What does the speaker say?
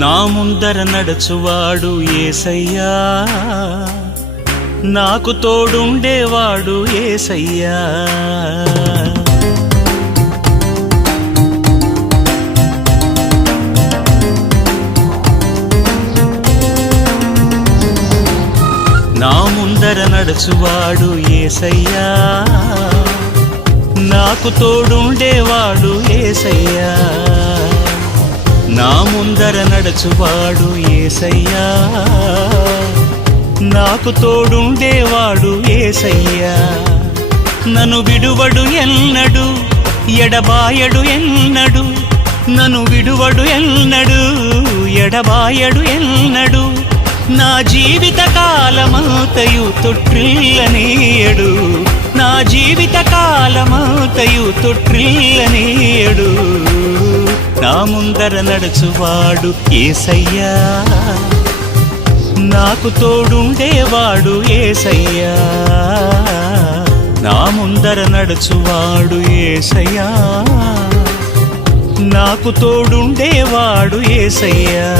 నా ముందర నడుచువాడు యేసయ్యా, నాకు తోడుండేవాడు యేసయ్యా. నా ముందర నడుచువాడు యేసయ్యా, నాకు తోడుండేవాడు యేసయ్యా. నా ముందర నడుచువాడు యేసయ్యా, నాకు తోడుండేవాడు యేసయ్యా. నన్ను విడువడు ఎన్నడు, ఎడబాయడు ఎన్నడు. నన్ను విడువడు ఎన్నడు, ఎడబాయడు ఎన్నడు. నా జీవిత కాలమంతయు తొట్టిల్లనీయడు, నా జీవిత కాలమంతయు తొట్టిల్లనీయడు. నా ముందర నడుచువాడు యేసయ్యా, నాకు తోడుండేవాడు యేసయ్యా. నా ముందర నడుచువాడు యేసయ్యా, నాకు తోడుండేవాడు యేసయ్యా.